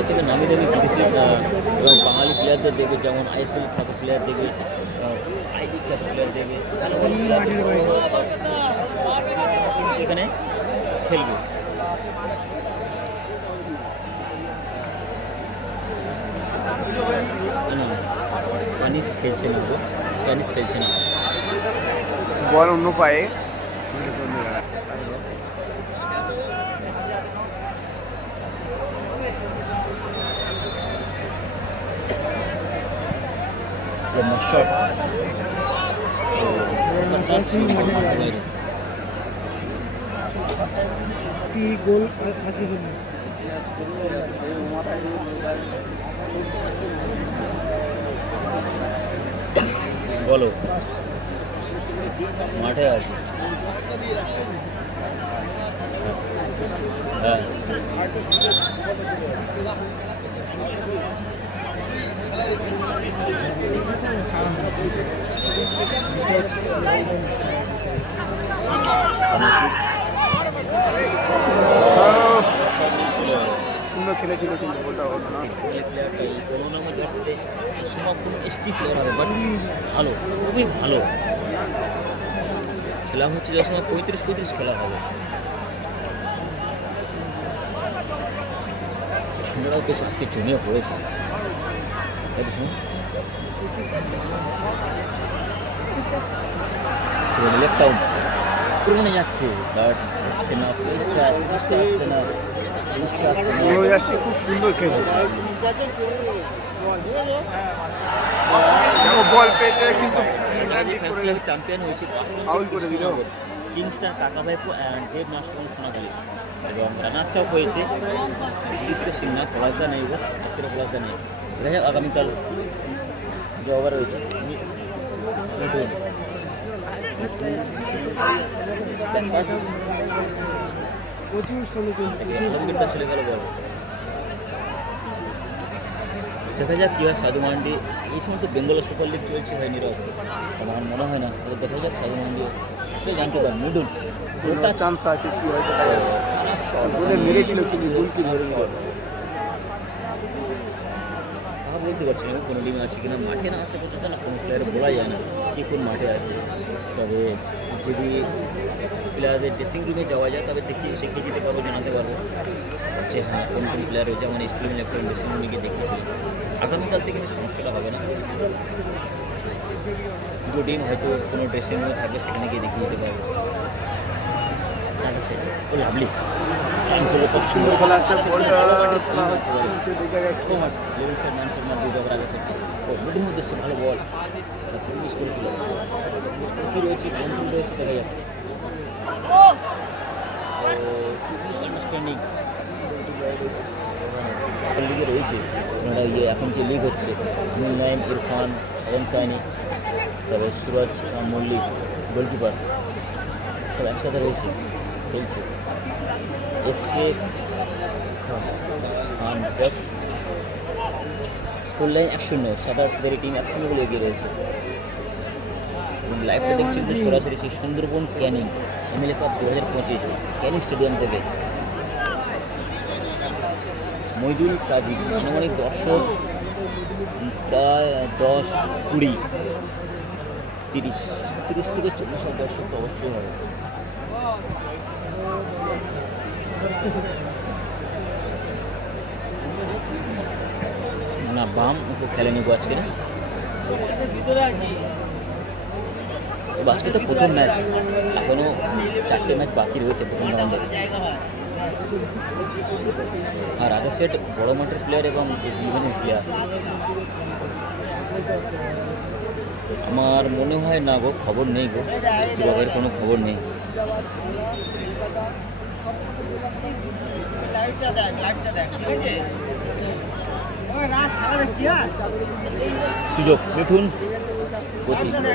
কলকাতা থেকে নামি দামি বিদেশি এবং বাঙালি প্লেয়ারদের দেখবে, যেমন আইএসএল খ্যাত প্লেয়ার দেখবে, আইডি খ্যাত প্লেয়ার দেখবে, এখানে খেলবে। স্প্যানিশ খেলছে না, স্প্যানিশ খেলছে না, বল অন্য পায়ে। শট গোল আছে। বলো মাঠে আছে। হ্যাঁ সুন্দর খেলেছিল কিন্তু বলতে হলো না। বাট ভালো, খুবই ভালো খেলা হচ্ছে। যার সময় 35 খেলা হবে। ঠান্ডাটাও বেশ আজকে জমিয়ে পড়েছে। লেগটাও পুরোনো যাচ্ছে, বাট আসছে না, আসছে না, খুব সুন্দর খেলছে। বল পেয়েছে কিন্তু চ্যাম্পিয়ন হয়েছে, ফাউল করে দিল কিংস্টার কাকা ভাইপো অ্যান্ড দেব নাশরুল সোনাখালী। এবং রানার্স আপ হয়েছে দীপ্ত সিনহা। পলাশদা নেই, আজকের পলাশদা নেই। দেখা যাক আগামীকাল যে ওভার রয়েছে। চলে গেল বল। দেখা যাক কী হয়। সাধু মান্ডি এই সময় তো বেঙ্গলের সুপার লিগ চলছে, হয় নীরব, আমার মনে হয় না। তবে দেখা যাক সাধু মান্ডি আসলে জানতে পারেন। মিডল ওটা চান্স আছে কি হয়তো বলে মেরেছিল কিন্তু গোলকি ধরে দিল। তা বলতে পারছি না কোনো টিমে আছে কিনা। মাঠে না আসে পর্যন্ত না কোনো প্লেয়ার বলা যায় না কে কোন মাঠে আছে। তবে যদি প্লেয়ারদের ড্রেসিং রুমে যাওয়া যায় তবে দেখি শিখিয়ে দিতে পারবো, জানাতে পারবো যে হ্যাঁ কোন কোন প্লেয়ার রয়েছে। যেমন স্টিভেন লেফটেন ড্রেসিং রুমে গিয়ে দেখিয়েছি। আগামীকাল থেকে কিন্তু সমস্যাটা হবে না। দুটো টিম হয়তো কোনো ড্রেসিং রুমে থাকবে, সেখানে গিয়ে দেখিয়ে দিতে পারবো। আচ্ছা ও লাভলি খুব সুন্দর খেলা আছে। উদ্দেশ্যে ভালো বল মিস করেছিল। কী রয়েছে কন্ট্রোল রয়েছে, দেখা যাক। মিসআন্ডারস্ট্যান্ডিং লিগে রয়েছে ওনারা। এখন যে লিগ হচ্ছে, নুল নাইম, ইরফান, সাজান সাইনি, তবে সুরজ মল্লিক গোলকিপার সব একসাথে রয়েছে, খেলছে। এসকে খান স্কুল লাইন 1-0, সাদা সিদারি টিম 1-0 বলে এগিয়ে রয়েছে। এবং লাইভটা দেখছি কিন্তু সরাসরি সেই Sundarban Canning MLA cup 2025 Canning stadium থেকে। মইদুল কাজী আনুমানিক দর্শক প্রায় 10-20, 30 থেকে 40 দর্শক তো অবশ্যই হবে। না বাম ওকে খেলে নেবো আজকে। আজকে তো প্রথম ম্যাচ, এখনো 4টে ম্যাচ বাকি রয়েছে প্রথম রাউন্ডে। আর রাজা সেট বড় মাঠের প্লেয়ার এবং ইভেন্টের প্লেয়ার। আমার মনে হয় না গো, খবর নেই গো, বাবের কোনো খবর নেই। সুযোগ মিঠুন,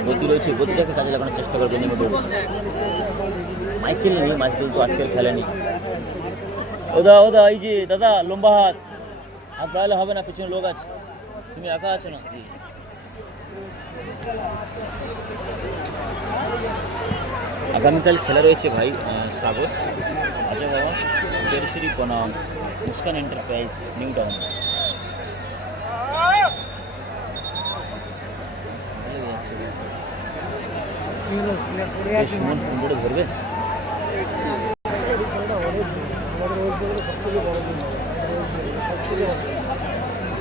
গতি রয়েছে, গতিটাকে কাজে লাগানোর চেষ্টা করবে নিমোটুন। মাইকেল নিয়ে মাইকেল তো আজকের খেলেনি। ওদা এই যে দাদা লম্বা হাত বাড়ালে হবে না, পিছনে লোক আছে, তুমি একা আছো না। আগামীকাল খেলা রয়েছে ভাই সাগর। আচ্ছা বাবা জয়শ্রী প্রণাম। Muskan enterprise new town. Suman কোনটা ধরবে?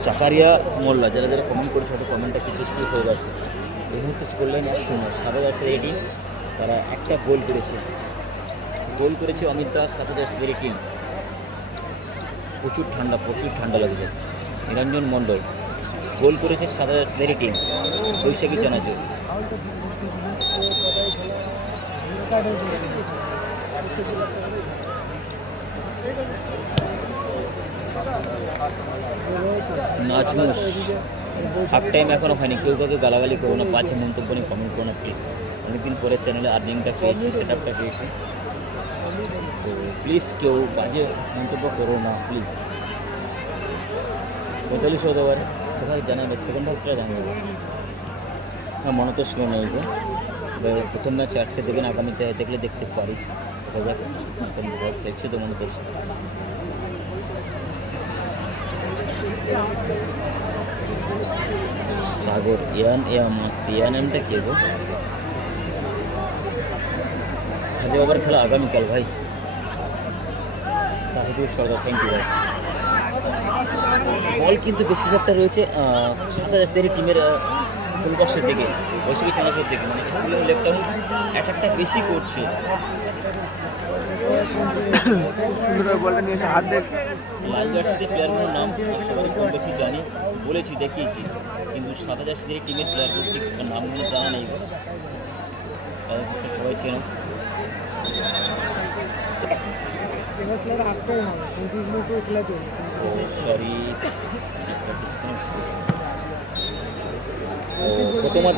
চাকারিয়া মোল্লা, যারা যারা কমেন্ট করেছে হয়তো কমেন্টটা কিছু স্কিপ হয়ে গেছে। এই মুহূর্তে স্কোরলাইন 1-0, 7 রেটিং। তারা একটা গোল করেছে অমিত দাস, 7 রেটিং। প্রচুর ঠান্ডা লাগছে। নিরঞ্জন মণ্ডল গোল করেছে, 7 রেটিং। বৈশাখী চানাচুর। নাজমুস, হাফ টাইম এখনও হয়নি, কেউ কাউকে গালাগালি করো না, পাঁচে মন্তব্য নিয়ে কমেন্ট করো না প্লিজ। অনেকদিন পরে চ্যানেলে আর্নিংটা পেয়েছি, সেট আপটা পেয়েছি, তো প্লিজ কেউ বাজে মন্তব্য করো না প্লিজ। 45 হতে পারে, কোথায় জানাবে, সেকেন্ড হাফটা জানাবে। হ্যাঁ, মনে তো ছিল না এই যে প্রথম ম্যাচ আজকে দেখবেন, আগামীতে দেখলে দেখতে পারি। দেখা যাক, এখন বল খেলছে তো মনে তো। সাগর ইয়ানটা কে গো? খাজা বাবার খেলা আগামীকাল ভাই। তাহিদুর সরকার, থ্যাংক ইউ ভাই। বল কিন্তু বেশিরভাগটা রয়েছে 7 টিমের গোলবক্সের দিকে, বৈশাখী চানাচুর দিকে, মানে স্টেডিয়াম লেফট অ্যাটাকটা বেশি করছে। সুন্দর বলটা নিয়েছে হাত দেখ। লাল জার্সিদের প্লেয়ারগুলোর নাম সবাই কম বেশি জানি, বলেছি, দেখিয়েছি, কিন্তু 7 জার্সিদের টিমের প্লেয়ারগুলোর ঠিক নামগুলো জানা নেই, তাদের পক্ষে সবাই চেনো। সরি,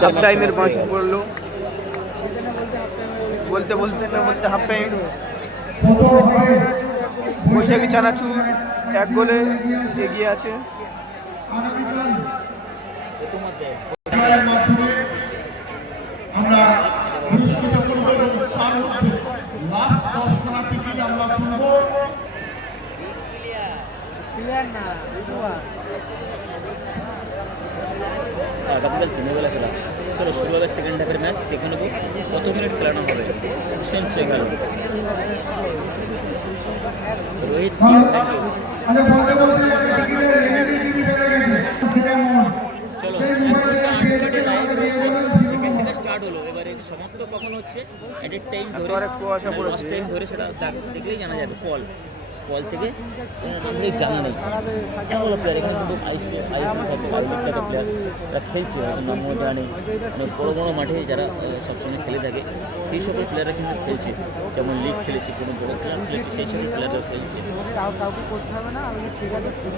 হাফ টাইমের বাঁশ পড়লো, বলতে হাফ টাইম। বৈশাখী চানাচুর 1 গোলে এগিয়ে আছে। আমরা পুরস্কৃত করব এবং তার মধ্যে লাস্ট 10 কোনা টিকিট আমরা তুলব। আগামীকাল 3 বেলা খেলা। চলো শুরু হবে সেকেন্ড হাফের ম্যাচ, দেখে নেবো কত মিনিট খেলানো হবে। হুসেন শেখাল, রোহিত, থ্যাংক ইউ। চলো সেকেন্ড থেকে স্টার্ট হলো, এবারে সমাপ্ত কখন হচ্ছে এডের টাইম ধরে, লাস্ট টাইম ধরে, সেটা দেখলেই জানা যাবে। কল থেকে জানা নেই এমন প্লেয়ার এখানে কিন্তু আইসি থাকে, বিখ্যাত প্লেয়ার যারা খেলছে, নামও জানে, অনেক বড়ো বড়ো মাঠে যারা সবসময় খেলে থাকে, সেই সকল প্লেয়াররা কিন্তু খেলছে। যেমন লিগ খেলেছে, কোনো বড়ো ক্লাব খেলেছে, সেই সকল প্লেয়াররাও খেলছে।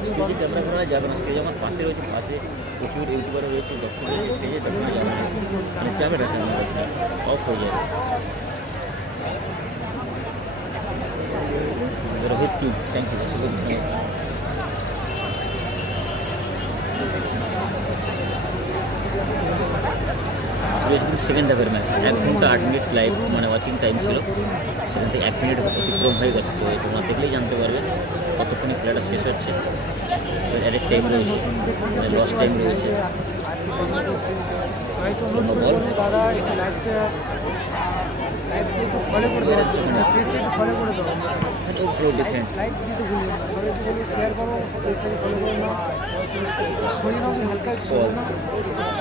স্টেজে ক্যামেরা করা যাবে না, স্টেজ আমার পাশে রয়েছে, পাশে প্রচুর ইউটিউবার রয়েছে, দর্শক রয়েছে, স্টেজে দেখানো যাবে না, মানে যাবে না, ক্যামেরা অফ হয়ে যাবে। Rohit king, thank you. Sureshpur second হাফের ম্যাচ, 1 ঘন্টা 8 মিনিট লাইভ মানে ওয়াচিং টাইম ছিল, সেখান থেকে 1 মিনিট অতিক্রম হয়ে গেছে। তো তোমরা দেখলেই জানতে পারবে কতক্ষণই খেলাটা শেষ হচ্ছে। অ্যাডেড টাইম রয়েছে, মানে লস টাইম রয়েছে।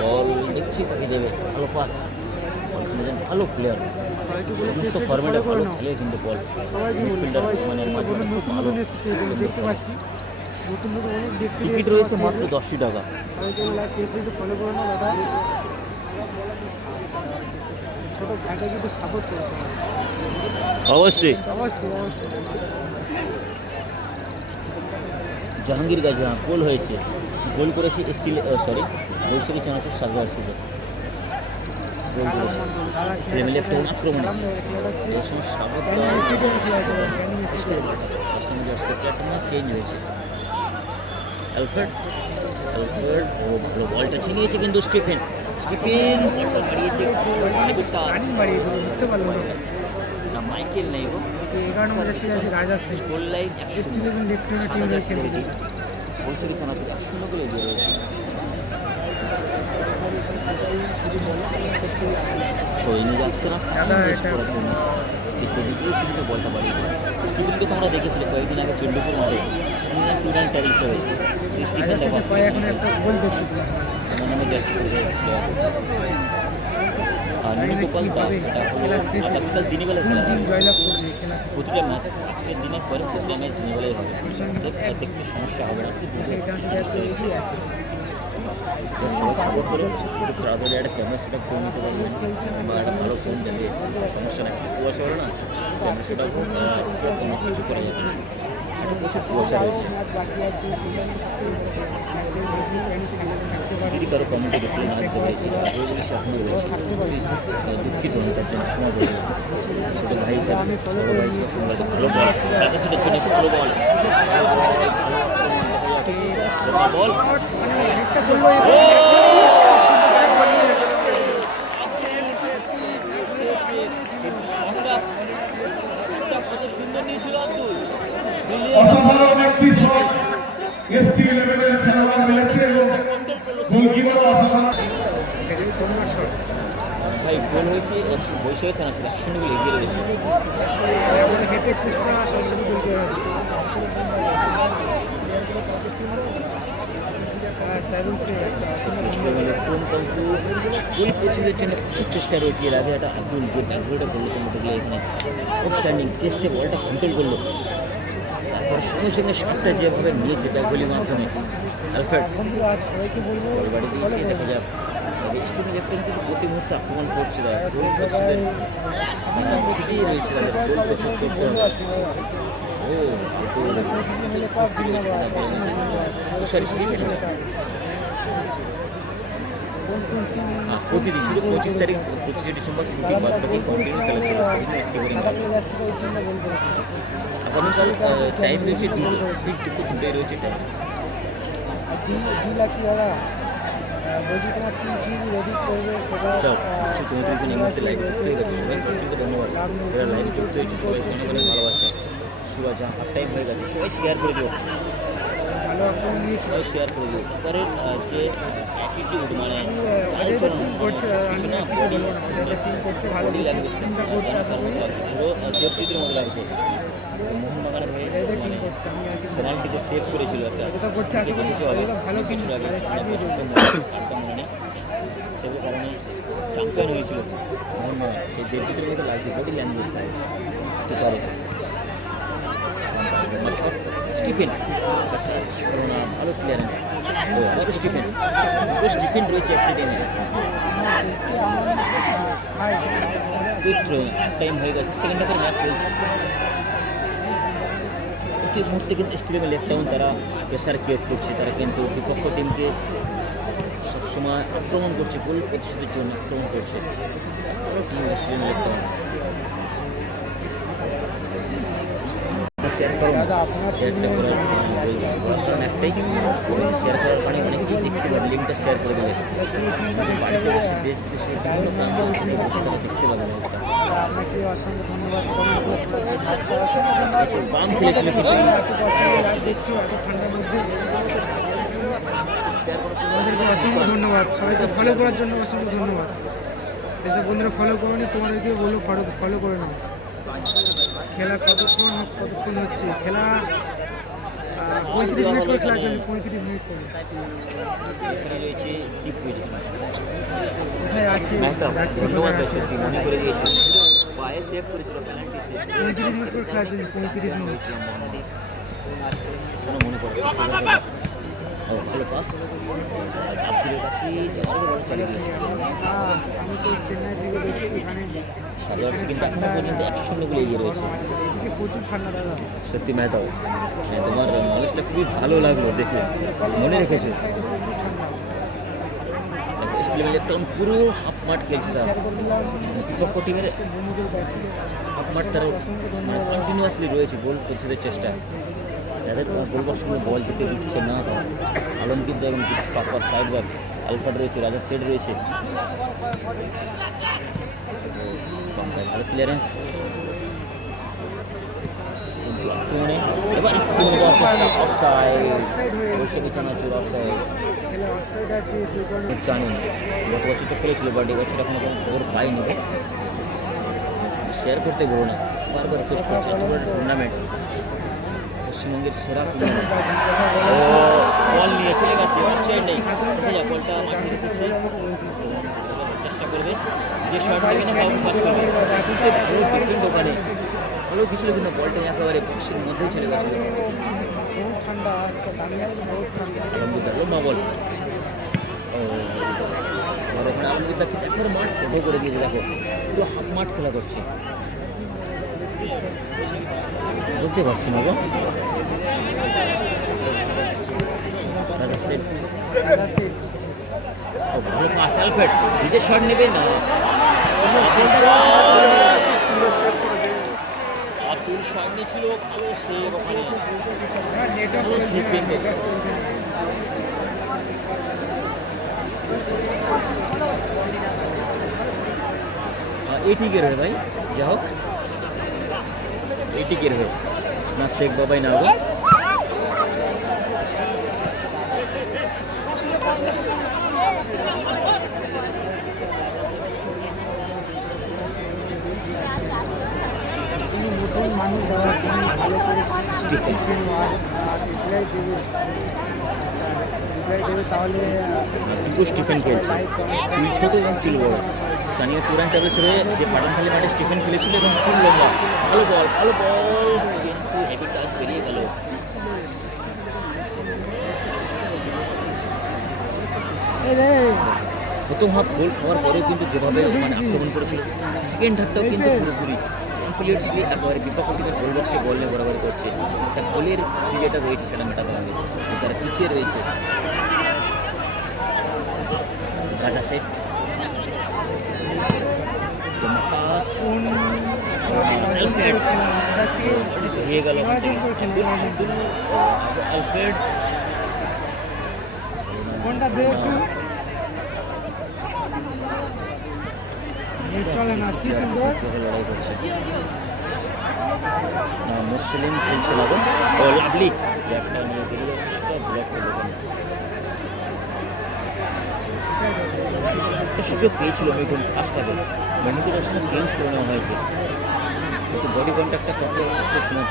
বল দেখছি তাকে দেবে, ভালো পাস, ভালো প্লেয়ার, সমস্ত ফর্মেটে ভালো খেলে, কিন্তু বল মিডফিল্ডার মানে ভালো। টিকিট রয়েছে মাত্র 10 টাকা। অবশ্যই জাহাঙ্গীর গাজী, গোল হয়েছে, গোল করেছে বৈশাখী চানাচুর 7 জার্সিতে গোল করেছে। স্টেডিয়ামে একটা আক্রমণে এই সময় চেঞ্জ হয়েছে। অ্যালফ্রেড ভালো বলটা ছিনিয়েছে, কিন্তু স্টিফেন বলটা বাড়িয়েছে, মাইকেল নেই গো, 11 নম্বর জার্সি আছে Rajashree. Goal line East Eleven lieutenant team রয়েছে এদিকে। বৈশাখী চানাচুর 1-0 গোলে এগিয়ে রয়েছে। থ্রোয়িং যাচ্ছে না দাদা, মিস এটা- করার জন্য স্টিফেন এই সিনকে বলটা পারি স্টিফেনকে তোমরা দেখেছিলে কয়েকদিন আগে চণ্ডীপুর মাঠে টুর্নামেন্ট ট্যারি হিসেবে সেই স্টিফেন রাজাশ্রীতে পায়ে এখন একটা গোল করছে। আমার নামে জার্সি করে দেওয়া আছে। আর নীলগোপাল দাস এটা হলো আগামীকাল দিনের বেলা খেলা হবে। জয়লাভ করবে খেলা। প্রতিটা ম্যাচ আজকের দিনের পরে প্রতিটা ম্যাচ দিনের বেলায় হবে, তো দেখতে সমস্যা হবে না। সেই চান্সে যাচ্ছে এগিয়ে আছে। সবাই সাপোর্ট করে একটু তাড়াতাড়ি একটা ক্যামেরা সেট আপ করে নিতে পারবেন বা একটা ভালো ফোন যাবে, সমস্যা না। একটু কুয়াশা হলো না ক্যামেরা সেট আপ কিছু করা যাবে না, একটা প্রচুর কুয়াশা রয়েছে। যদি কারো কমেন্টে দেখতে মনে করে বলি সে এখনও রয়েছে, প্লিজ দুঃখিত হন তার জন্য ক্ষমা করে দেবেন। ছোটো ভাই হিসাবে বড় ভাই হিসাবে তোমরা ভালো বল রাজা সেটার জন্য ভালো বল বল কত সুন্দর নিয়েছিল আব্দুল, অসাধারণ একটি শট এসটি 11 এর খেলোয়াড় মিলেছে এবং গোলকিপার অসাধারণ। ভাই গোল হয়েছে বৈশাখী চানাচুর 1-0 গোলে এগিয়ে রয়েছে। হেটের চেষ্টা সরাসরি গোল করে হচ্ছে। কোন কিন্তু গোল পরিস্থিতির জন্য প্রচুর চেষ্টা রয়েছে। এর আগে একটা আব্দুল যে ব্যাকগ্রাউন্ডে করলো কমিটিগুলো এখানে আউটস্ট্যান্ডিং চেস্টে বলটা কন্ট্রোল করলো, তারপর সঙ্গে সঙ্গে শটটা যেভাবে নিয়েছে ব্যাকগুলির মাধ্যমে আলফ্রেড বল বাড়ি দিয়েছে। দেখা যাক তবে স্টিভেন লেফটেন কিন্তু প্রতি মুহূর্তে আক্রমণ করছে, তারা গোল পরিস্থিতির ঠিকই রয়েছে, তাদের গোল পরিশোধ করতে হবে। সরি স্টিভেন প্রতিদিন শুধু 25 তারিখ 25 ডিসেম্বর ছুটি বাদ বাকি কন্টিনিউ খেলা ছিল। আগামীকাল টাইম রয়েছে দুটোই রয়েছে টাইম। চল 234 জন এই মুহূর্তে লাইভে যুক্ত হয়ে গেছে, সবাইকে অসংখ্য ধন্যবাদ। এরা লাইভে যুক্ত হয়েছে, সবাই অনেক অনেক ভালোবাসা। শুভা যা হাফ টাইম হয়ে গেছে, সবাই শেয়ার করে দিও, সবাই শেয়ার করে দিও। এবারের যে অ্যাটিটিউড মানে চালচলন কিছু না বডি ল্যাঙ্গুয়েজটা পুরো দেবজিতের মতো লাগছে। মোহনবাগানের হয়ে পেনাল্টিতে সেভ করেছিল একটা ভালো কিছুর আগে মনে নেই, সেগুলোর কারণে চ্যাম্পিয়ন হয়েছিল মোহনবাগান। সেই দেবজিতের মতো লাগছে বডি ল্যাঙ্গুয়েজটা কি পারে। স্টিফেন করোনা ভালো ক্লিয়ারেন্স, ও আমাদের স্টিফেন স্টিফেন রয়েছে একটা টিমে। টাইম হয়ে গেছে, সেকেন্ড হাফের ম্যাচ চলছে। প্রতি মুহূর্তে কিন্তু স্টেডিয়ামে লেগ ডাউন তারা প্রেশার ক্রিয়েট করছে, তারা কিন্তু বিপক্ষ টিমকে সবসময় আক্রমণ করছে, গোল প্রতিশোধের জন্য আক্রমণ করছে। টিম স্টেডিয়ামে লেগ ডাউন শেয়ার করো, শেয়ারটা করার কারণ একটাই শেয়ার করার কারণে অনেকেই দেখতে পাবে, লিঙ্কটা শেয়ার করে দেবে, বাড়িতে বসে দেশ বিদেশে বিভিন্ন প্রান্ত থেকে বসে তারা দেখতে পাবে। বাম খেলেছিল কিন্তু অসংখ্য ধন্যবাদ সবাইকে ফলো করার জন্য, অসংখ্য ধন্যবাদ। যেসব বন্ধুরা ফলো করেনি তোমাদেরকে বলবো ফলো করে নাও। খেলা কতক্ষণ হচ্ছে? খেলা 35 মিনিট করে খেলা চলবে, 35 মিনিট করে। রয়েছে কোথায় আছে? ধন্যবাদ মনে করে দিয়েছে, পায়ে সেভ করেছিল পেনাল্টি সেভ। 35 মিনিট করে খেলা চলবে, 35 মিনিট। মনে পড়ে ভালো পাস আব্দুলের কাছে চালিয়ে দিয়েছে। আমি তো চেন্নাই থেকে দেখছি এখানে সাজার্স কিন্তু এখনো পর্যন্ত 1-0 গোলে এগিয়ে রয়েছে। এদিকে প্রচুর ঠান্ডা দাদা। সত্যি মেহতাও, হ্যাঁ তোমার নলেজটা খুবই ভালো লাগলো দেখে, মনে রেখেছো। স্টেডিয়ামে একটা পুরো হাফ মাঠ খেলছে তারা, বিপক্ষ টিমের হাফ মাঠ তারা কন্টিনিউয়াসলি রয়েছে গোল পরিশোধের চেষ্টা। যাদের গোলবার সঙ্গে বল যেতে দিচ্ছে না তারা। আলম কিন্তু এবং স্টপার সাইড ব্যাক আলফাড রয়েছে, রাজা সেড রয়েছে, ভালো ক্লিয়ারেন্স কিন্তু আক্রমণে এবার অফসাইড, বৈশাখী চানাচুর অফসাইড। খেলা অফসাইড আছে সেই কারণে জানি না, গত বছর তো খেলেছিল, বাট এবছর এখনো কোনো খবর পাইনি। শেয়ার করতে বলো না, বারবার রিকোয়েস্ট করছে। টুর্নামেন্ট, পশ্চিমবঙ্গের সেরা টুর্নামেন্ট। ও বল নিয়ে চলে গেছে, অফসাইড নেই। বলটা মাঠে রেখেছে, চেষ্টা করবে যে শট নেবে না বাবু পাস করবে। ভালো ডিফেন্ড ওখানে, ভালো কিছু কিন্তু বলটা একেবারে বক্সের মধ্যেই চলে গেছিল। বহুত ঠান্ডা আচ্ছা তামিলনাড়ু বহুত ঠান্ডা। লম্বা বল, ও আর ওখানে আলমগীর কিন্তু একেবারে মাঠ ছোট করে দিয়েছে। দেখো পুরো হাফ মাঠ খেলা করছে, বুঝতে পারছি না গো। রাজা সেট, ও ভালো পাস, আলফ্রেড নিজের শট নেবে না, আতুল সামনে ছিল, ভালো সেভ ওখানে, ভালো সেভিং। এটিকের হয়ে ভাই, যা হোক এটিকের হয়ে না, শেখ বাবাই না গো। নতুন মানুষ যারা তিনি ভালো করে স্টিফেন। রিপ্লাই দেবে, রিপ্লাই দেবে তাহলে কিন্তু স্টিফেন খেলছে, চুল ছোট এবং চুল বড়। সানিয়া টুরান ট্রাভেলসে যে পাঠানখালী মাঠে স্টিফেন খেলেছিল এবং চুল লম্বা। ভালো বল, ভালো বল, কিন্তু হেভি টাচ বেরিয়ে গেল। প্রথম হাফ গোল খাওয়ার পরেও কিন্তু যেভাবে মানে আক্রমণ করেছিল, সেকেন্ড হাফটাও কিন্তু পুরোপুরি কমপ্লিটলি একেবারে বিপক্ষ টিমের গোল বক্সে গোল নিয়ে বরাবর করছে। একটা গোলের যেটা রয়েছে সেটা মেটাতে হবে, তারা পিছিয়ে রয়েছে। রাজা সেট, বেরিয়ে গেল আলফ্রেড। কোনটা দে একটু চলে না, কি সুন্দর লড়াই করছে। মুসলিম খেলছে না, ও লাভলি জ্যাকটা নিয়ে বেরিয়ে চেষ্টা ব্লক করবে। একটা সুযোগ পেয়েছিল মিঠুন ফার্স্ট হাফে, মিঠুনের আসলে চেঞ্জ করে নেওয়া হয়েছে, কিন্তু বডি কন্ট্যাক্টটা কন্ট্রোল করতে সময়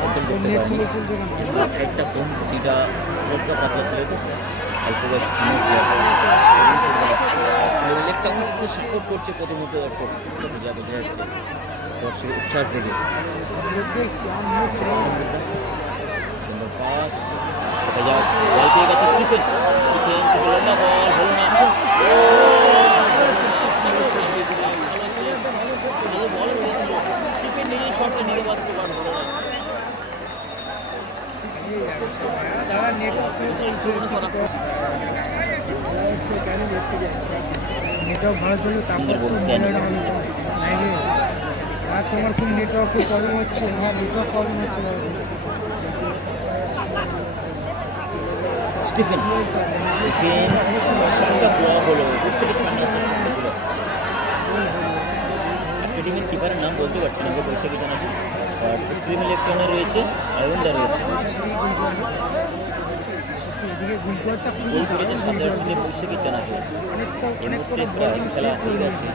কন্ট্রোল করতে পারেনি। একটা কোন দুটিটা রোডটা পাতলা ছিল, তো লেগটা কিন্তু সাপোর্ট করছে প্রথমত দর্শক, যা বোঝা যাচ্ছে দর্শকের উচ্ছ্বাস দেখে। সুন্দর পাস, বল পেয়ে গেছে স্টিফেন, স্টিফেন লম্বা বল, হলো না, ভালো বল হয়েছিল, স্টিফেন নিজের শটটা নিয়ে বাঁধতে পারলো না। তারা নেটওয়ার্ক ভালো ছিল, তারপর তো মহিলাটা ভালো লাগে। আর তোমার খুব নেটওয়ার্কের প্রবলেম হচ্ছে, হ্যাঁ নেটওয়ার্ক প্রবলেম হচ্ছে। স্টিফেন, স্টিফেন শটটা ব্লক হলো, বুঝতে পেরেছি চেষ্টা করেছিল। একটা টিমের কিপারের নাম বলতে পারছি না, যে বৈশাখী জানাচ্ছি, আর স্ট্রিম ইলেকট্রনে রয়েছে, আয়ুন্দা রয়েছে। গোল করেছে সন্ধ্যার সঙ্গে বৈশাখী জানাচ্ছি। এর মধ্যে প্রায় খেলা হয়ে গেছে,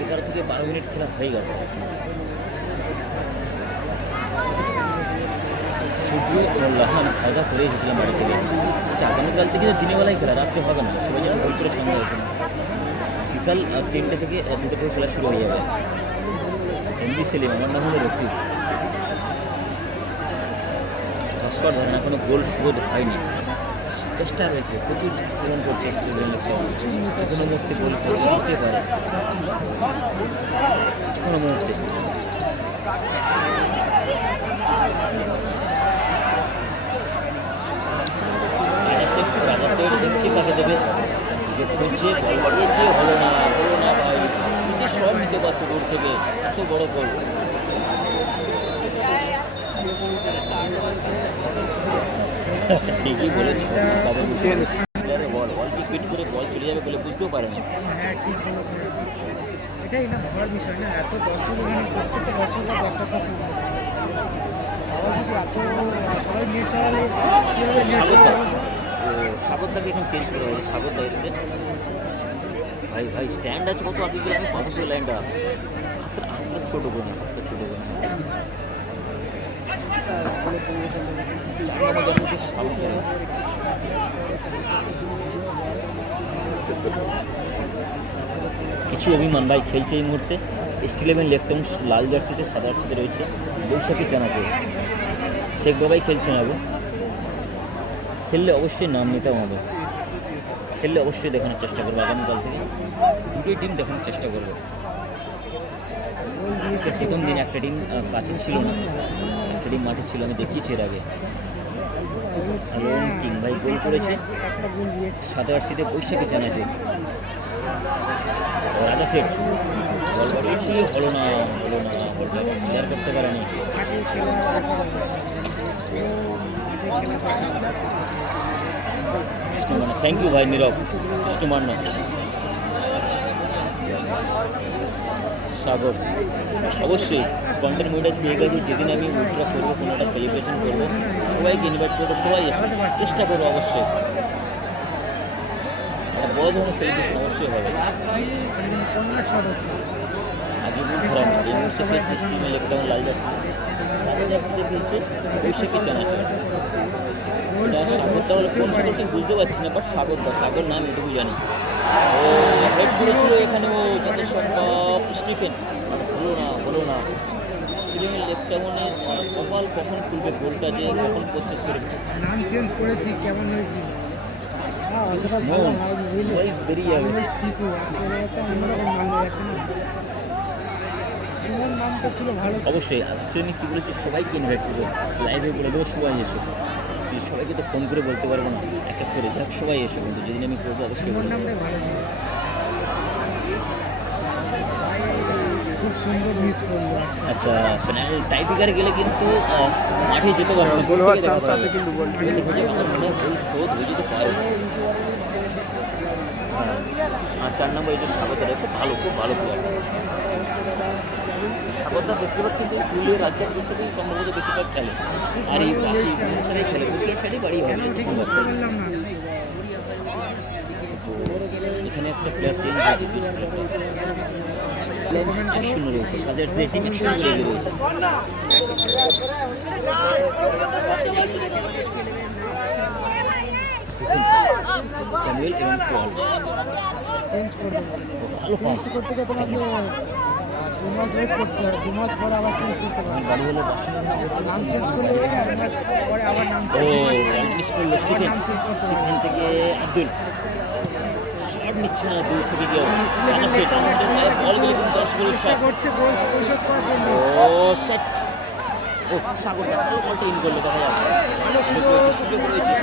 11 থেকে 12 মিনিট খেলা হয়ে গেছে। সূর্য মোল্লাহ আমি খাওয়া দাওয়া করে এসেছিলাম বাড়ি থেকে। আচ্ছা, আগামীকাল থেকে দিনের বেলায় খেলা, রাত্রে হবে না, সবাই যেন ভুল করে সঙ্গে আসে না। বিকাল 3টে থেকে 2টো থেকে খেলা শুরু হয়ে যাবে। এমবি সেলিম, আমার নাম হলো রফি। ভাস্কর ধরেন এখনো গোল শোধ হয়নি, চেষ্টা রয়েছে, প্রচুর পূরণ করছে যে কোনো মুহূর্তে গোল হতে পারে, যে কোনো মুহূর্তে। রাজা সেট দেখছি কাকে দেবে, করছে, বল বাড়িয়েছে, হলো না ভাই, নিজে সব নিতে পারতো দূর থেকে, এত বড় গোল। ঠিকই বলেছি, বল কি ফিট করে বল চলে যাবে বলে বুঝতেও পারে না। হ্যাঁ ঠিক বলেছে, এটাই না ভাবার বিষয় না, এত দর্শক এখানে প্রত্যেকটা দর্শকরা একটা কথা সবাই যদি এত সবাই নেট চালালে কীভাবে নেট সাগরদাকে এখন চেঞ্জ করে হবে, সাগরদা এসছে। ভাই ভাই স্ট্যান্ড আছে কত আগে গেলে আমি পাবো সেই লাইনটা, ছোটো করে ছোটো করে 4 নম্বর দর্শকের সাগর। কিছু অভিমান ভাই খেলছে এই মুহূর্তে স্টিল11 লেফটেন্স লাল জার্সিতে সাদা জার্সিতে রয়েছে বৈশাখী চানাচুর। শেখ বাবাই খেলছেন আগে, খেললে অবশ্যই নাম নিতে হবে, খেললে অবশ্যই দেখানোর চেষ্টা করবো আগামীকাল থেকে দুটোই টিম দেখানোর চেষ্টা করবো। প্রথম দিন একটা টিম কাছে ছিল না, একটা টিম মাঠে ছিল, আমি দেখিয়েছি এর আগে। কিং ভাই গোল করেছে সাদা জার্সিতে বৈশাখী চানাচুর। রাজা শেখ বল করেছি, হলো না বলটা ক্লিয়ার করতে পারেনি। থ্যাংক ইউ ভাই নীরব কৃষ্ণমান্য। সাগর অবশ্যই কন্টেন্ট মনিটাইজ পেয়ে গেছি, যেদিন আমি উইথড্র করবো কোনো একটা সেলিব্রেশন করবো সবাইকে ইনভাইট করবো, সবাই এসে চেষ্টা করবো অবশ্যই বড় ধরনের সেলিব্রেশন অবশ্যই হবে। আজিবুল ঘরামি এই মুহূর্তে খেলছে স্টিমেল একদম লাল জার্সি, সাদা জার্সিতে খেলছে বৈশাখী চানাচুর। এটা সাগরদা হলে কোন সাগর ঠিক বুঝতে পারছি না, বাট সাগর নাম এটুকু জানি। ও হেড করেছিল এখানে ও যাদের সম্ভব স্টিফেন, হলো না স্টিফেন লেফটেমনে কপাল কখন খুলবে গোলটা, যে কখন প্রস্তুত করবে। নাম চেঞ্জ করেছি, কেমন হয়েছে বেরিয়ে যাবে চিকু আছে, একটা অন্যরকম নাম হয়ে যাচ্ছে না, সুমন নামটা ছিল ভালো। অবশ্যই আমি কী বলেছি সবাইকে ইনভাইট করবো, লাইভে বলে দেবো সবাই এসো, সবাইকে তো ফোন করে বলতে পারবো না, এক এক করে যাক সবাই এসো, কিন্তু যেদিন আমি করবো অবশ্যই সুমন নামটাই ভালো ছিল, খুব সুন্দর মিস করলো। আচ্ছা পেনাল্টি টাইপিকারে গেলে কিন্তু মাঠে যেতে পারবে না, গোল হওয়ার চান্স আছে কিন্তু গোল দেখো যে আমার মনে হয় গোল শোধ হয়ে যেতে পারে। আর 4 নম্বর এই যে স্বাগতটা খুব ভালো প্লেয়ার। স্বাগতটা বেশিরভাগ কিন্তু পুরুলিয়া রাজ্যের হিসেবেই সম্ভবত বেশিরভাগ খেলে, আর এই সাইডে খেলে বেশিরভাগ সাইডেই বাড়ি হবে। তো এখানে একটা প্লেয়ার চেঞ্জ হয়েছে, বেশ প্লেয়ার 1-0 রয়েছে, সাজার সে টিম 1-0 করে এগিয়ে রয়েছে। চ্যানুয়েল এবং পল চেঞ্জ করতে ভালো চেঞ্জ করতে গিয়ে তোমাকে 2 মাস ওয়েট করতে হবে, 2 মাস পরে আবার চেঞ্জ করতে হবে। বাড়ি হলো নাম চেঞ্জ করলে 2 মাস পরে আবার নাম মিস করলো স্টিফেন, নাম চেঞ্জ করতে হবে। স্টিফেন থেকে আব্দুল শট নিচ্ছে না, দূর থেকে কেউ বল গেলে কিন্তু 10 গোল চেষ্টা করছে গোল পরিশোধ করার জন্য। ও সেট ও সাগরটা ভালো বলটা ইন করলো, দেখা যাবে সুযোগ রয়েছে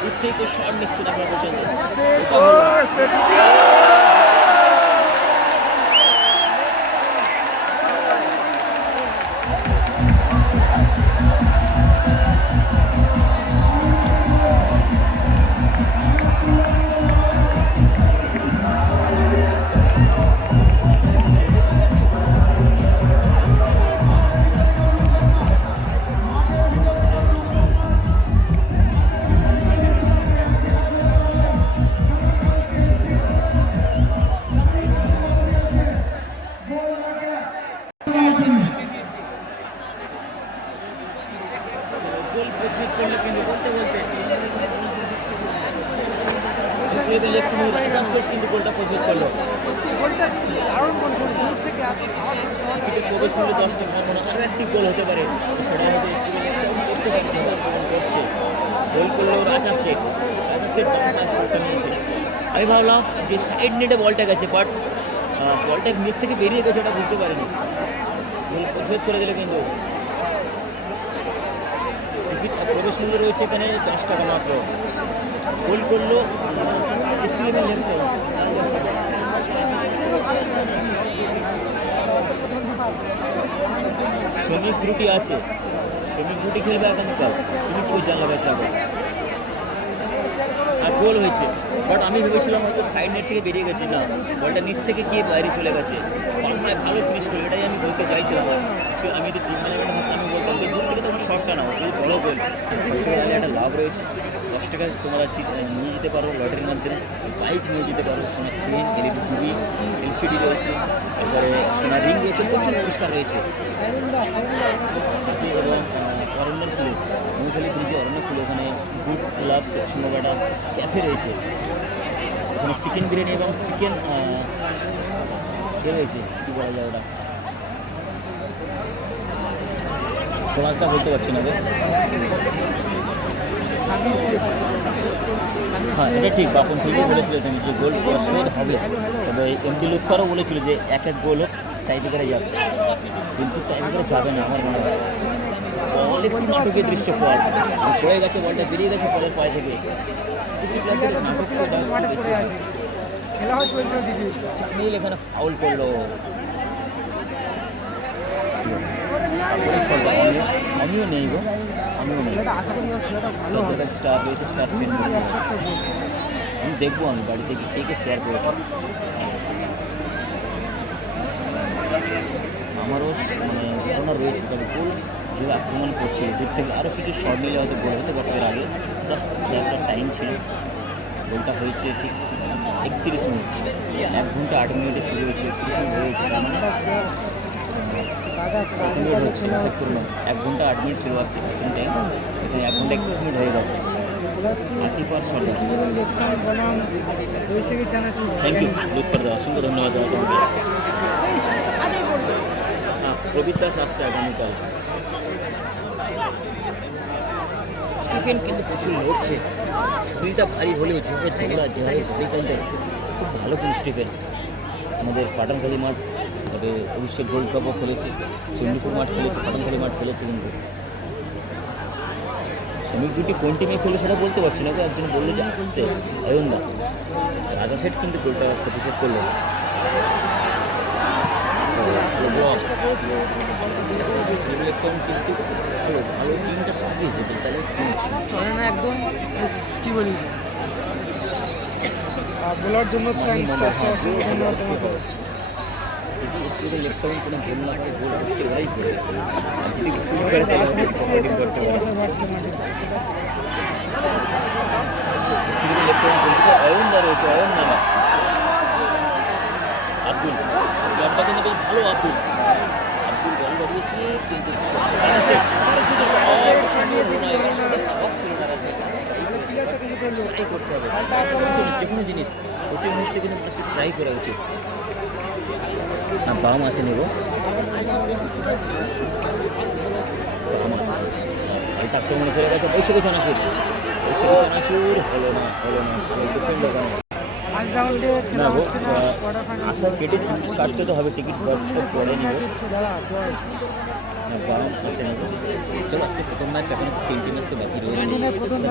দূর থেকে শট নিচ্ছে না পর্যন্ত। কিন্তু গোলটা প্রচুর করলো, প্রবেশ করলে 10টা ভাবনা আরও একটি গোল হতে পারে, সেটা হয়তো করছে। গোল করলো রাজা শেখ আমি ভাবলাম যে সাইড নেটে বলটা গেছে, বাট বলটা নিচ থেকে বেরিয়ে গেছে, ওটা বুঝতে পারিনি। গোল প্রতিশোধ করে দিল কিন্তু প্রবেশ মূল্য রয়েছে এখানে 10 টাকা মাত্র। গোল করলো শ্রমিক ত্রুটি আছে, শ্রমিক ত্রুটি খেলবে আগামীকাল, তুমি কি জানলা ব্যবসা আর গোল হয়েছে, বাট আমি ভেবেছিলাম হয়তো সাইড নেট থেকে বেরিয়ে গেছে, না বলটা নিচ থেকে গিয়ে বাইরে চলে গেছে। পাল্লায় ভালো ফিনিশ করে, এটাই আমি বলতে চাইছিলাম। Actually আমি যদি টিম ম্যানেজমেন্ট হতাম আমি বলতাম যে দূর থেকে তখন শর্টটা নাও, যদি বড় গোল একটা লাভ রয়েছে। 10 টাকা তোমরা নিয়ে যেতে পারো লটারির মাধ্যমে, বাইক নিয়ে যেতে পারো, সোনার চেন, এলইডি টিভি, এলসিডি রয়েছে, তারপরে সোনার রিং রয়েছে, প্রচুর পুরস্কার রয়েছে। সাথে এবং অরণ্যের কুলে, মৌখালি ব্রিজে অরণ্যের কুলে ওখানে গুড ক্লাব চশমাগাটা ক্যাফে রয়েছে, ওখানে চিকেন বিরিয়ানি এবং চিকেন রয়েছে, কী বলা যায় ওটা, ক্লাসটা বলতে পারছি না গো। হ্যাঁ এটা ঠিক, বাপন ঠিকই বলেছিল যে গোল শোধ হবে, তবে এমডি লুৎফারও বলেছিল যে এক গোল হোক টাইব্রেকারে যাবে, কিন্তু টাইব্রেকারে যাবে না আমার মনে হয়। বল একটু নাটকের দৃশ্য পড়ে গেছে, বলটা বেরিয়ে গেছে পরের পায়ে থেকে। খেলা হয় চলছে দিদি, জামিল এখানে ফাউল করলো। আমিও নেই গো, আমিও নেই। আশা করি খেলাটা ভালো হবে। স্টার রয়েছে, স্টার সেন্ড আমি দেখবো, আমি বাড়িতে কে কে শেয়ার করেছি। আমারও মানে ধারণা রয়েছে, তবে গোল যে আক্রমণ করছে দূর থেকে আরও কিছু শট নিলে হয়তো গোল হতে পারতো এর আগে। জাস্ট একটা টাইম ছিল, গোলটা হয়েছে ঠিক 31 মিনিট, 1 ঘন্টা 8 মিনিটে শুরু হয়েছিল, 31 মিনিট হয়েছে, তার মানে 1 ঘন্টা 8 মিনিট ছিল আজকে প্রথম টাইম, সেখানে 1 ঘন্টা 31 মিনিট হয়ে গেছে। থ্যাংক ইউ লুৎফার দা, অসংখ্য ধন্যবাদ দাদা তোমাকে। হ্যাঁ প্রবীর দাস আসছে আগামীকাল। স্টিফেন কিন্তু প্রচুর লড়ছে, শরীরটা ভারী হলেও যেভাবে দৌড়া যেভাবে খেলতে খুব ভালো কিন্তু স্টিফেন। আমাদের পাঠানখালী মাঠ, তবে অভিষেক গোল্ড কাপও খেলেছে, চণ্ডীপুর মাঠ খেলেছে, পাঠানখালী মাঠ খেলেছে। কিন্তু শ্রমিক দুটি কোন টিমে খেলে সেটা বলতে পারছি না, একজন বললো যে আসছে অয়নদা, রাজা সেট কিন্তু গোলটা প্রতিষেধ করলো। ভালো ভালো টিমটা সাজিয়েছে, চলে না একদম, কি বলি বলার জন্য ধন্যবাদ তোমাকে। যদি স্টেজে লেফট আউট কোনো গোল না করে, গোল অবশ্যই ওরাই করবে, আর যদি ভুল করে তাহলে ব্যাটিং করতে পারে। স্টেজে লেফট আউট বলতে অয়নদা রয়েছে, অয়নদা না আব্দুল, ব্যাটটা কিন্তু বেশ ভালো। আব্দুল বল বাড়িয়েছে, কিন্তু করতে হবে যে কোনো জিনিস প্রতি মুহূর্তে কিন্তু ট্রাই করা উচিত। না বাম আসে নেব, এটা আক্রমণে চলে গেছে বৈশাখী চানাচুর, হলো না না গো, আশা কেটেছি, কাটতে তো হবে, টিকিট পরে নিব। বাম আসে নেব। চলো আজকে প্রথম ম্যাচ, এখন 3টি ম্যাচ তো বাকি রয়েছে,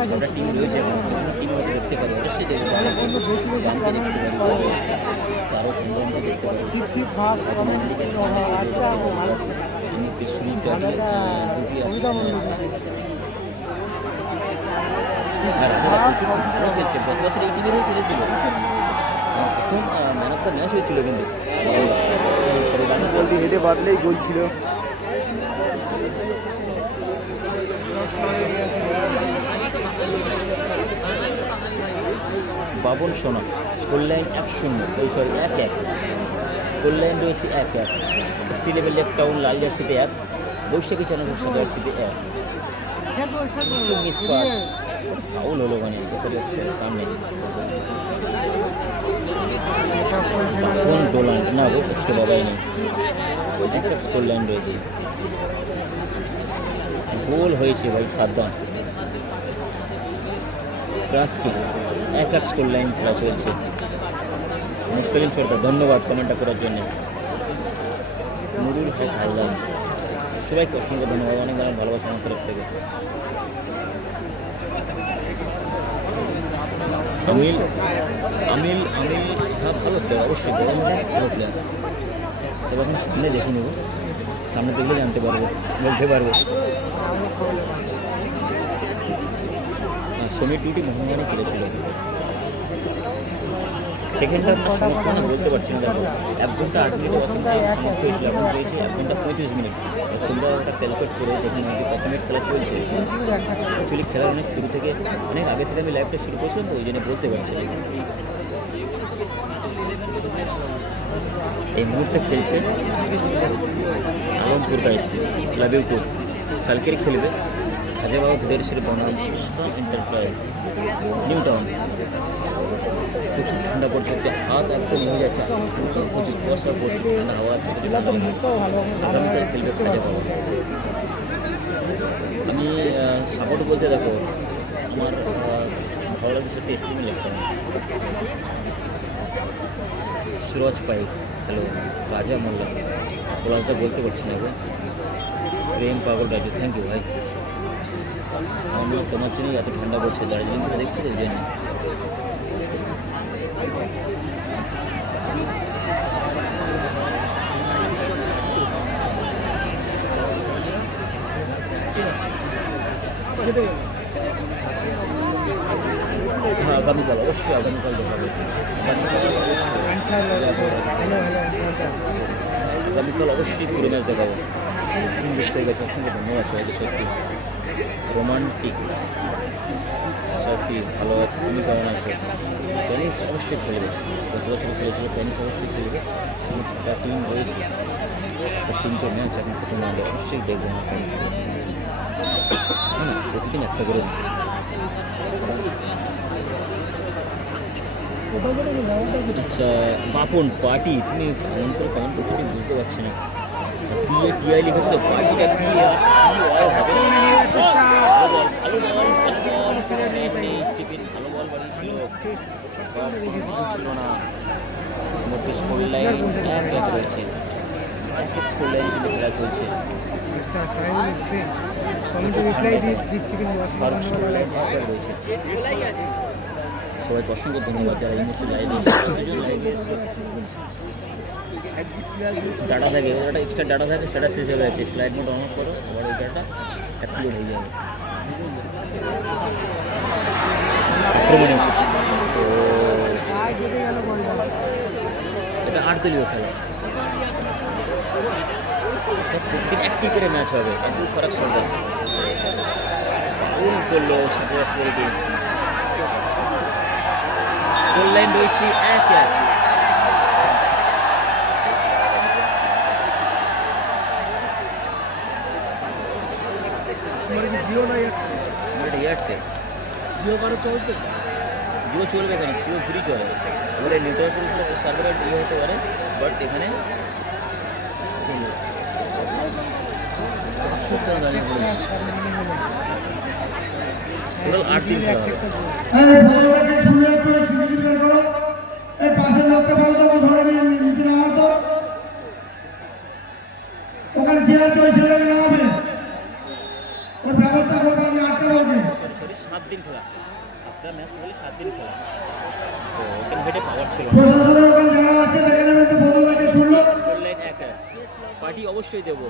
ছটা টিম রয়েছে, এখন টিম হয়তো দেখতে পাবো, অবশ্যই দেখতে পাবো, আরও 15 দেখতে পাবো। গত বছর এই টিমেরই খেলেছিল, প্রথম ম্যান অফ দ্য ম্যাচ হয়েছিল, কিন্তু সরি হেডে বাদলেই গোল ছিল। বাবন সোনা স্কোর লাইন 1-0, 1-1, স্কোর লাইন রয়েছে 1-1। স্টিল লেভেল লেফট টাউন লাল জার্সিতে 1, বৈশাখী চানাচুর সাদা জার্সিতে 1। মিস পাস, ফাউল হলো মানে সামনে ডোলান না গো, इसके বাবাই নেই, 1-1 স্কোর লাইন রয়েছে। গোল হয়েছে ভাই সাদ্দাম ক্রাসকে, 1-1 স্কোর লাইন খেলা চলছে। মুস্তালিম সরকার ধন্যবাদ কমেন্টটা করার জন্য। নুরুল হক হালদার, সবাইকে অসংখ্য ধন্যবাদ, অনেক অনেক ভালোবাসা আমার তরফ থেকে। আমিল আমিল আমিল হ্যাঁ ভালো প্লেয়ার, অবশ্যই ভালো প্লেয়ার, তবে এখন সামনে দেখে নেব, সামনে দেখলে জানতে পারবো, বলতে পারবো। সমীর ডিউটি মোহনবাগানে খেলেছিল। সেকেন্ড হাফ সমাপ্ত না বলতে পারছি না, দেখো 1 ঘন্টা 8 মিনিট ওয়াচিং টাইম সমাপ্ত হয়েছিল, এখন রয়েছে 1 ঘন্টা 35 মিনিট। তোমরা ওটা ক্যালকুলেট করে দেখে নিও যে কত মিনিট খেলা চলছে। অ্যাকচুয়ালি খেলার অনেক শুরু থেকে অনেক আগে থেকে আমি লাইভটা শুরু করেছিলাম, তো ওই জন্য বলতে পারছি না। এই মুহূর্তে খেলছে আলমপুর ক্লাব ইউটিউব, কালকের খেলবে খাজাবাবু ফেডারেশন বনাম এন্টারপ্রাইজ নিউ টাউন। প্রচুর ঠান্ডা পড়ছে, হাত একদম হয়ে যাচ্ছে, প্রচুর কুয়াশা পড়ছে, ঠান্ডা হাওয়া আছে। আগামীকাল খেলবে খাজাবাবু। আমি সাপোর্ট বলতে দেখো আমার ভালো লাগে সাথে এস্টিমে লিখতাম সুরজ পাইক, হ্যালো রাজা মোল্লা, পলাশদা বলতে পারছি না ভাই, প্রেম পাগল রাজু, থ্যাংক ইউ ভাই। আমি তোমার জন্যই এত ঠান্ডা পড়ছে, দার্জিলিং থেকে দেখছি তো ওই জন্য। হ্যাঁ আগামীকাল অবশ্যই, আগামীকাল দেখাবে, আগামীকাল অবশ্যই পুরো ম্যাচ দেখাবো। দেখতে গেছে, অসংখ্য ধন্যবাদ সবাইকে। সত্যি রোমান্টিক সাফি ভালো আছে, তুমি কেমন আছো? টেনিস অবশ্যই খেলবে, গত বছর খেলেছিল, টেনিস অবশ্যই খেলবে। আমি 6টা টিম রয়েছে, তো 3টে ম্যাচ এখন প্রথম আগে অবশ্যই দেখবো না টেনিস। হ্যাঁ প্রতিদিন একটা করে ম্যাচ। আচ্ছা বাপন পার্টি, তুমি এমন করে কমেন্ট করছো তুমি বুঝতে পারছি না। টিআই লিখেছো তো, পার্টিটা কি আর ভালো ছিল না। মধ্যে স্কোর লাইন এক রয়েছে, এক স্কোর লাইনে কিন্তু খেলা চলছে। সবাইকে অসংখ্য ধন্যবাদ যারা এই মুহূর্তে লাইভে এসেছে। ডাটা থাকে, ওটা এক্সট্রা ডাটা থাকে, সেটা শেষ হয়ে গেছে। ফ্লাইট মোড অন করো, আবার ওই ডাটা অ্যাক্টিভেট হয়ে যাবে। তো এটা 8 দলীয় খেলা, প্রতিদিন একটি করে ম্যাচ হবে, একটু ফারাক সন্ধ্যা করলো স্কোর লাইন রয়েছে 1-1। জিও না এয়ারটেল, জিও কারো চলছে, জিও চলবে এখানে, জিও ফ্রি চলে। এবারে নেটওয়ার্কের উপরে সার্ভারের ইয়ে হতে পারে, বাট এখানে চলবে। টোটাল 8 দিন খেলা হবে। ওখানে যে আছে ওই ছেলেটাকে নামাবে, ওর ব্যবস্থা করবো, আমি আটকে বলবো। সরি 7 দিন খেলা, 7টা ম্যাচ খেলে 7 দিন খেলা। তো ওখানে হেঁটে পাওয়ার ছিল না। প্রশাসনের ওখানে যারা আছে দেখে নেবেন তো, বদলটাকে ছুড়লো। স্কোর লাইন 1-1, পার্টি অবশ্যই দেবো।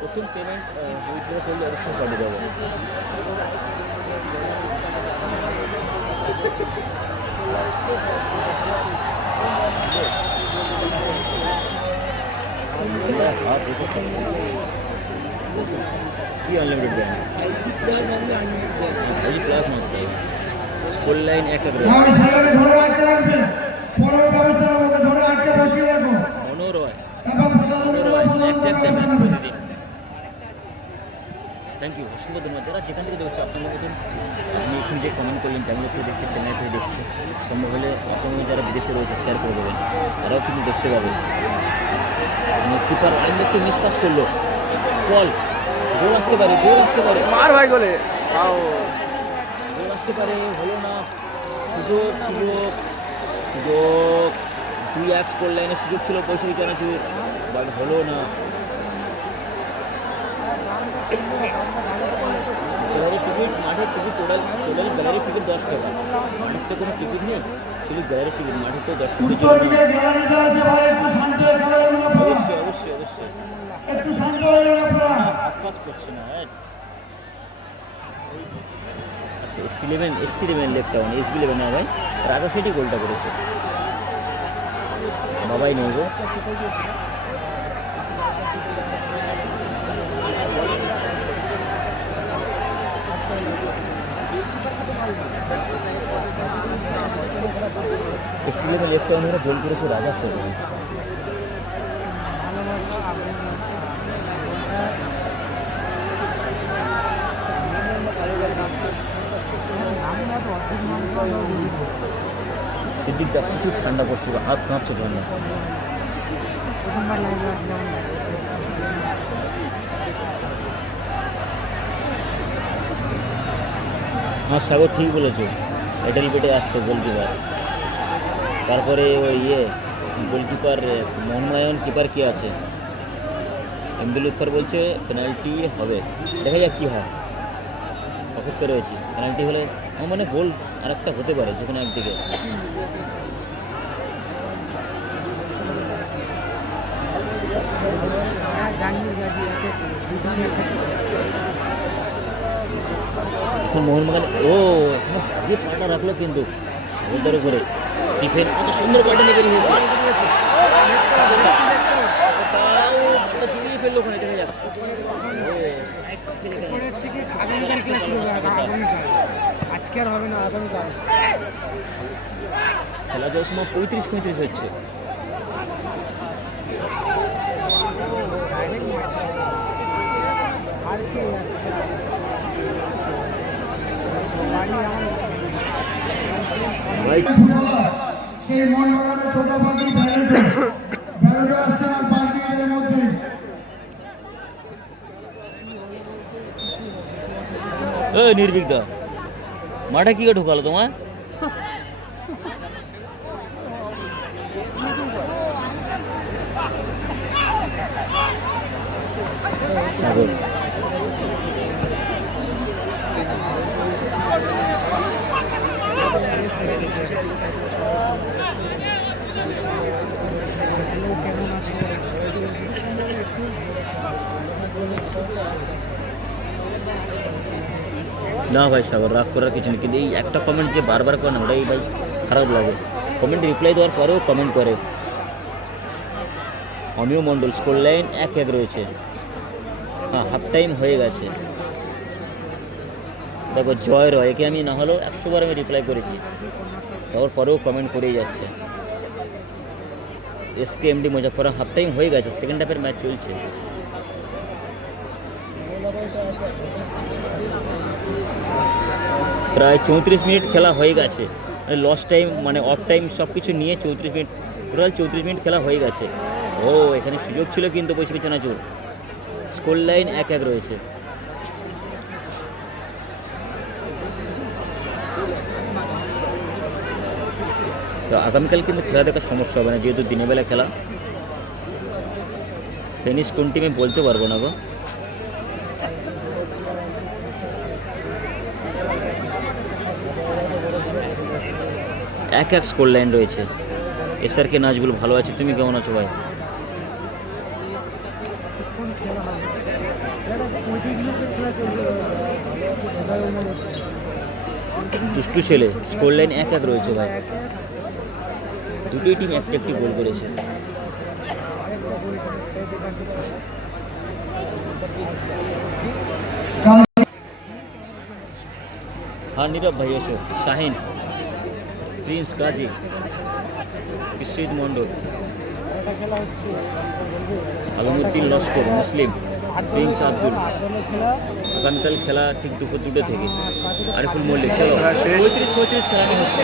প্রথম পেমেন্ট উইথড্র করলে অবশ্যই পার্টি দেবো। হাত এসে কি আনলিমিটেড দেন ওই ক্লাস মারতে স্কোর লাইন 1-1 রয়েছে। আর ছেলেটাকে ধরে আটকে রাখবে, পরের ব্যবস্থা নেবো, ওকে ধরে আটকে বসিয়ে রাখো। মনোরয় তারপর প্রশাসনের ব্যবস্থা নেবে। থ্যাংক ইউ, অসংখ্য ধন্যবাদ। যারা যেখান থেকে দেখছে আপনাদের মতন, আপনি এখান থেকে কমেন্ট করলেন, ব্যাঙ্গালোর থেকে দেখছে, চেন্নাই থেকে দেখছে, সম্ভব হলে আপনাদের যারা বিদেশে রয়েছে শেয়ার করে দেবেন, তারাও কিন্তু দেখতে পাবে। কিপার লাইন একটু মিস পাস করলো, বল গোল আসতে পারে, গোল আসতে পারে, মার ভাই গোলে, গোল আসতে পারে, হলো না। সুযোগ সুযোগ সুযোগ 2-1 স্কোর লাইনে সুযোগ ছিল পয়সা চানাচুর, বাট হলো না। গ্যালারি টিকিট, মাঠের টিকিট, টোটাল গ্যালারি টিকিট 10 টাকা। মাঠের তো কোনো টিকিট নেই, শুধু গ্যালারি টিকিট। মাঠে তো দর্শকদের জন্য অবশ্যই অবশ্যই অবশ্যই একটু শান্ত হয়ে যান আপনারা। হাত কাজ করছে না, হচ্ছে এস11 লেফট টাউন SB11 না ভাই, রাজা সেটি গোলটা করেছে। বাবাই নেই গো। এস11 লেফট টাউন গোল করেছে রাজা সেটি। সিদ্দিকদা প্রচুর ঠান্ডা পড়ছিল, হাত কাঁপছে ঠান্ডা। হ্যাঁ সাগর ঠিক বলেছো, এডেল বেটে আসছে গোলকিপার। তারপরে ওই গোলকিপার মোহনবাগান কিপার কে আছে, এমবিলুৎফার বলছে পেনাল্টি হবে, দেখা যাক কী হয়, অপেক্ষা রয়েছে। পেনাল্টি হলে আমার মানে গোল আর একটা হতে পারে, যেখানে একদিকে এখন মোহনবাগান এখানে বাজে পাটা রাখলো কিন্তু সাগরদার উপরে। স্টিফেন কত সুন্দর পাটা নিয়ে বেরিয়ে হয়েছে, জড়িয়ে ফেললো ওখানে, দেখা যাক। আজকে আর হবে না, আগামীকাল খেলা যাওয়ার সময় 35-35 হচ্ছে। সেই মোহনবাগানের তোতাপাখি ব্যারেটো আসছে আর 5 মিনিটের মধ্যে। নির্বিঘ্ন মাঠে কি ঢুকালো তোমার? সাগর না ভাই সাগর, রাগ করার কিছু নেই, কিন্তু এই একটা কমেন্ট যে বারবার করে না, ওটাই ভাই খারাপ লাগে। কমেন্ট রিপ্লাই দেওয়ার পরেও কমেন্ট করে। অমিয় মণ্ডল স্কোর লাইন 1-1 রয়েছে। হ্যাঁ, হাফ টাইম হয়ে গেছে। দেখো জয় রয়, একে আমি না হলেও 100 বার আমি রিপ্লাই করেছি, তারপর পরেও কমেন্ট করেই যাচ্ছে। SKMD মুজাফফর, হাফ টাইম হয়ে গেছে, সেকেন্ড হাফের ম্যাচ চলছে। প্রায় 34 মিনিট খেলা হয়ে গেছে, লস টাইম মানে অফ টাইম সব কিছু নিয়ে 34 মিনিট, টোটাল 34 মিনিট খেলা হয়ে গেছে। এখানে সুযোগ ছিল কিন্তু বৈশাখী চানাচুর। স্কোর লাইন 1-1 রয়েছে। তো আগামীকাল কিন্তু খেলা দেখার সমস্যা হবে না, যেহেতু দিনের বেলা খেলা। ফিনিশ কোন টিমে বলতে পারবো না গো। এক স্কোর লাইন রয়েছে। SRK নাজবুল ভালো আছে, তুমি কেমন আছো ভাই? দুষ্টু ছেলে, স্কোর লাইন 1-1 রয়েছে ভাই। দুটোই টিম একটি গোল করেছে। হ্যাঁ নীরব ভাই এসো, শাহিন, প্রিন্স কাজী, কৃষিদ মণ্ডল, আলমউদ্দিন লস্কর, মুসলিম, প্রিন্স আব্দুল। আগামীকাল খেলা ঠিক দুপুর 2টা থেকে। আরিফুল মল্লিক, চলো 35 খেলানো হচ্ছে।